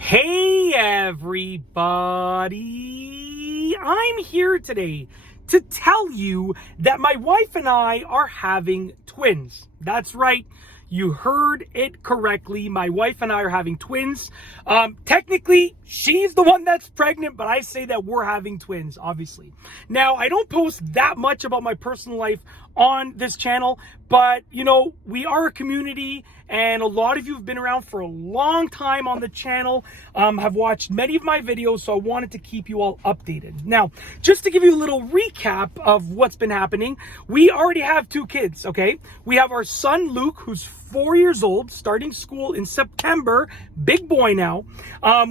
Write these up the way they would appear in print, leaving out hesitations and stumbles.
Hey everybody, I'm here today to tell you that my wife and I are having twins. That's right, you heard it correctly. My wife and I are having twins. Technically, she's the one that's pregnant, but I say that we're having twins, obviously. Now, I don't post that much about my personal life on this channel, but you know, we are a community and a lot of you have been around for a long time on the channel, have watched many of my videos, so I wanted to keep you all updated. Now, just to give you a little recap of what's been happening, we already have two kids, okay? We have our son Luke, who's 4 years old, starting school in September, big boy now.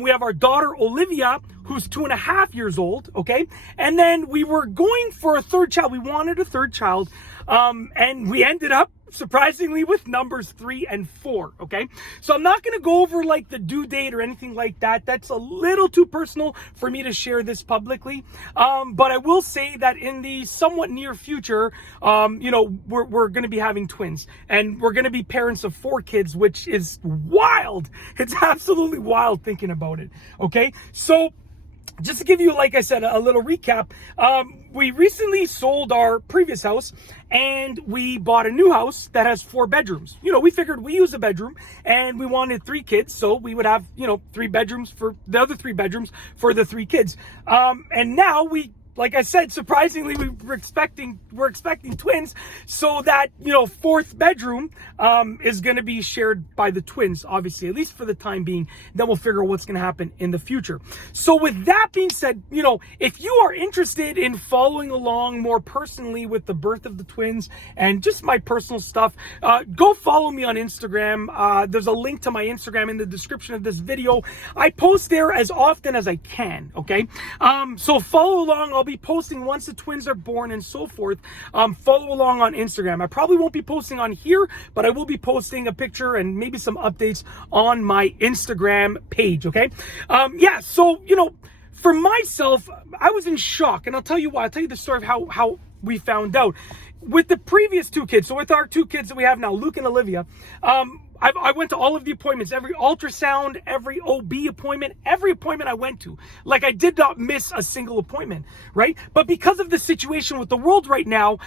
We have our daughter Olivia, who's 2.5 years old, okay? And then we were going for a third child. We wanted a third child, and we ended up surprisingly with numbers 3 and 4, okay? So I'm not going to go over like the due date or anything like that. That's a little too personal for me to share this publicly. But I will say that in the somewhat near future, you know, we're going to be having twins, and we're going to be parents of 4 kids, which is wild. It's absolutely wild thinking about it, okay? So just to give you, like I said, a little recap, we recently sold our previous house and we bought a new house that has 4 bedrooms. You know, we figured we use a bedroom and we wanted 3 kids, so we would have, you know, 3 bedrooms for the other 3 bedrooms for the 3 kids. And now like I said, surprisingly, we're expecting twins, so that, you know, 4th bedroom is going to be shared by the twins, obviously, at least for the time being. Then we'll figure out what's going to happen in the future. So with that being said, you know, if you are interested in following along more personally with the birth of the twins and just my personal stuff, go follow me on Instagram. There's a link to my Instagram in the description of this video. I post there as often as I can, okay? So follow along. I'll be posting once the twins are born and so forth. Follow along on Instagram. I probably won't be posting on here, but I will be posting a picture and maybe some updates on my Instagram page, okay? Yeah, so, you know, for myself, I was in shock, and I'll tell you why. I'll tell you the story of how we found out. With the previous 2 kids, so with our 2 kids that we have now, Luke and Olivia, I went to all of the appointments, every ultrasound, every OB appointment, every appointment I went to. Like, I did not miss a single appointment, right? But because of the situation with the world right now,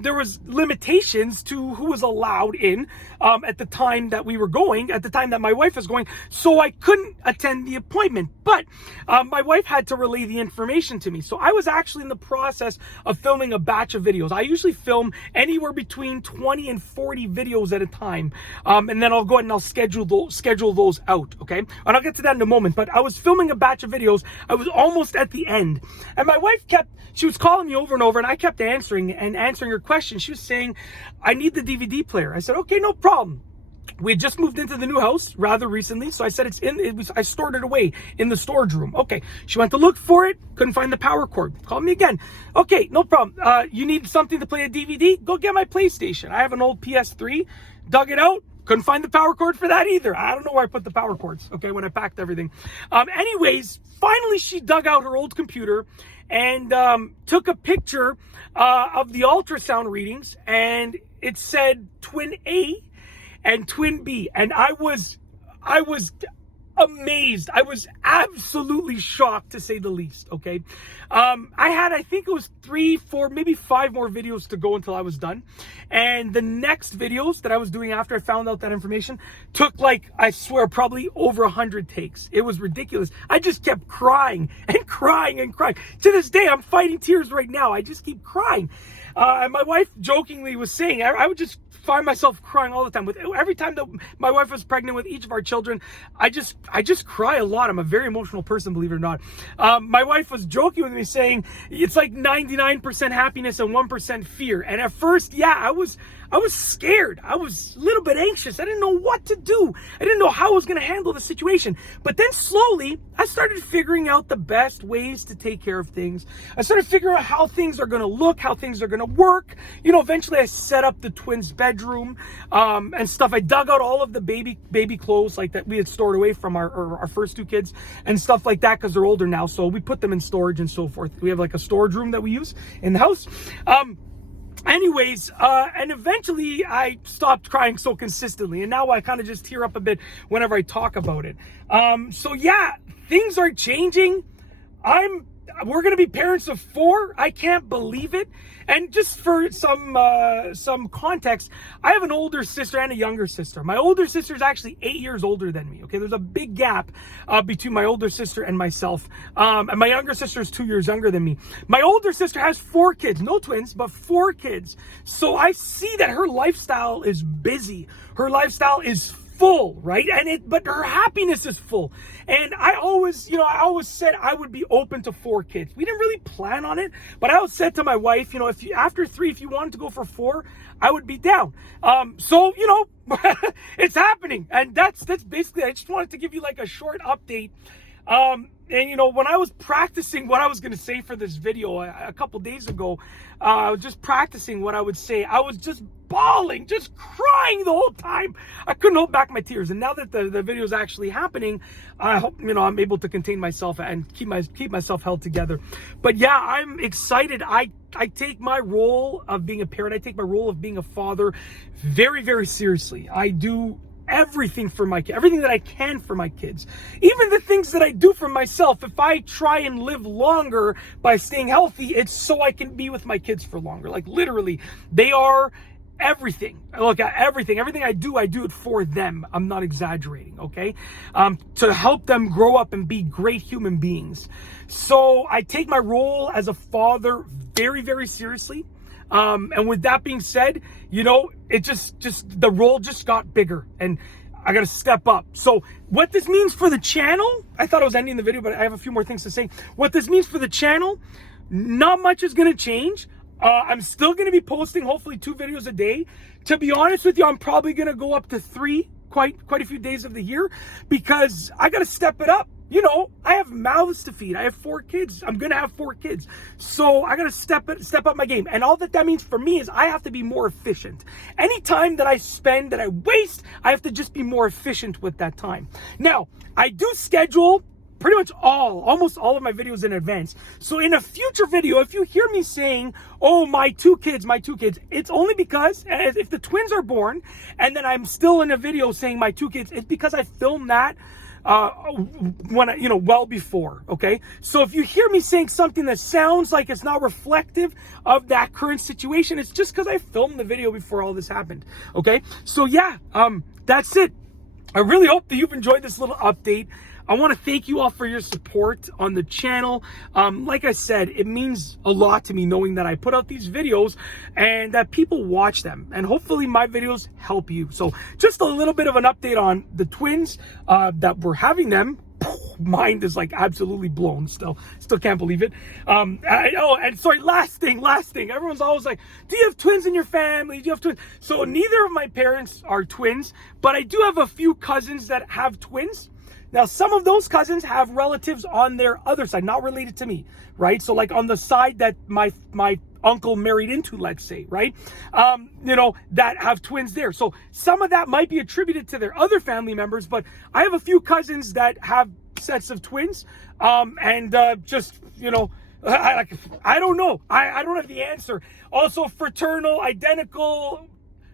there was limitations to who was allowed in at the time that we were going, at the time that my wife was going, so I couldn't attend the appointment. But my wife had to relay the information to me. So I was actually in the process of filming a batch of videos. I usually film anywhere between 20 and 40 videos at a time. And then I'll go ahead and I'll schedule those out, okay? And I'll get to that in a moment. But I was filming a batch of videos. I was almost at the end. And my wife she was calling me over and over, and I kept answering her question. She was saying, I need the DVD player. I said, okay, no problem. We had just moved into the new house rather recently, so I said I stored it away in the storage room. Okay, she went to look for it, couldn't find the power cord. Called me again. Okay, no problem. You need something to play a DVD? Go get my PlayStation. I have an old PS3. Dug it out. Couldn't find the power cord for that either. I don't know where I put the power cords, okay, when I packed everything. Anyways, finally she dug out her old computer and took a picture of the ultrasound readings, and it said twin A and twin B. And I was amazed. I was absolutely shocked, to say the least, okay? I think it was 3, 4, maybe 5 more videos to go until I was done. And the next videos that I was doing after I found out that information took, like, I swear, probably over 100 takes. It was ridiculous. I just kept crying and crying and crying. To this day, I'm fighting tears right now. I just keep crying. And my wife jokingly was saying, I would just find myself crying all the time. With every time that my wife was pregnant with each of our children, I just cry a lot. I'm a very emotional person, believe it or not. My wife was joking with me, saying it's like 99% happiness and 1% fear. And at first, yeah, I was scared. I was a little bit anxious. I didn't know what to do. I didn't know how I was going to handle the situation. But then slowly, I started figuring out the best ways to take care of things. I started figuring out how things are going to look, how things are going to work. You know, eventually I set up the twins' bedroom and stuff. I dug out all of the baby clothes like that we had stored away from our first 2 kids and stuff like that, because they're older now. So we put them in storage and so forth. We have like a storage room that we use in the house. Anyways, and eventually I stopped crying so consistently, and now I kind of just tear up a bit whenever I talk about it. So yeah, things are changing. We're gonna be parents of 4. I can't believe it. And just for some context, I have an older sister and a younger sister. My older sister is actually 8 years older than me. Okay, there's a big gap between my older sister and myself. And my younger sister is 2 years younger than me. My older sister has 4 kids, no twins, but 4 kids. So I see that her lifestyle is busy. Her lifestyle is full, right? But her happiness is full. And I always said I would be open to 4 kids. We didn't really plan on it, but I always said to my wife, after 3, if you wanted to go for 4, I would be down. So it's happening. And that's basically, I just wanted to give you like a short update. And when I was practicing what I was going to say for this video a couple days ago, I was just practicing what I would say. I was just bawling, just crying the whole time. I couldn't hold back my tears. And now that the video is actually happening, I hope I'm able to contain myself and keep myself held together. But yeah, I'm excited. I take my role of being a parent, I take my role of being a father very, very seriously. I do everything for my kids, everything that I can for my kids, even the things that I do for myself. If I try and live longer by staying healthy, it's so I can be with my kids for longer. Like literally, they are everything. Look, everything I do it for them. I'm not exaggerating, okay? To help them grow up and be great human beings. So I take my role as a father very, very seriously. And with that being said, it just the role just got bigger and I got to step up. So what this means for the channel, I thought I was ending the video, but I have a few more things to say. What this means for the channel, not much is going to change. I'm still going to be posting hopefully 2 videos a day. To be honest with you, I'm probably going to go up to 3 quite a few days of the year because I got to step it up. I have mouths to feed. I have 4 kids. I'm going to have 4 kids. So I got to step up my game. And all that means for me is I have to be more efficient. Any time that I spend, that I waste, I have to just be more efficient with that time. Now, I do schedule pretty much almost all of my videos in advance. So in a future video, if you hear me saying, oh, my two kids, it's only because if the twins are born and then I'm still in a video saying my 2 kids, it's because I filmed that well before, okay? So if you hear me saying something that sounds like it's not reflective of that current situation, it's just because I filmed the video before all this happened, okay? So yeah, that's it. I really hope that you've enjoyed this little update. I want to thank you all for your support on the channel. Like I said, it means a lot to me knowing that I put out these videos and that people watch them. And hopefully my videos help you. So just a little bit of an update on the twins that we're having them. Mind is like absolutely blown still can't believe it. And sorry, last thing, everyone's always like, do you have twins in your family? Do you have twins? So neither of my parents are twins, but I do have a few cousins that have twins. Now, some of those cousins have relatives on their other side, not related to me, right? So like on the side that my uncle married into, let's say, right? That have twins there. So some of that might be attributed to their other family members, but I have a few cousins that have sets of twins. I don't know. I don't have the answer. Also, fraternal, identical,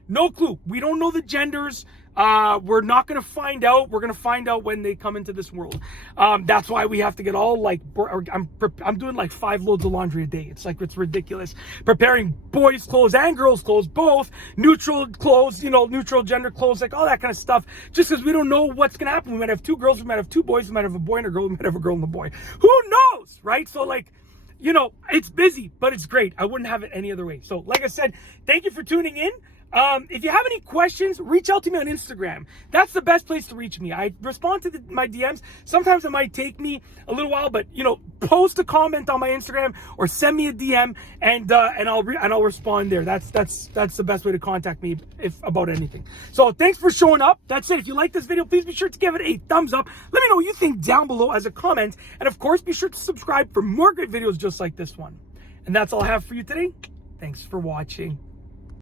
no clue. We don't know the genders. We're not going to find out. We're going to find out when they come into this world. That's why we have to get all like, I'm doing like 5 loads of laundry a day. It's ridiculous. Preparing boys' clothes and girls' clothes, both neutral clothes, neutral gender clothes, like all that kind of stuff. Just because we don't know what's going to happen. We might have 2 girls. We might have 2 boys. We might have a boy and a girl. We might have a girl and a boy. Who knows, right? So like, it's busy, but it's great. I wouldn't have it any other way. So like I said, thank you for tuning in. If you have any questions, reach out to me on Instagram. That's the best place to reach me. I respond to my DMs. Sometimes it might take me a little while, but post a comment on my Instagram or send me a DM, and I'll respond there. That's the best way to contact me about anything. So thanks for showing up. That's it. If you like this video, please be sure to give it a thumbs up. Let me know what you think down below as a comment, and of course, be sure to subscribe for more great videos just like this one. And that's all I have for you today. Thanks for watching.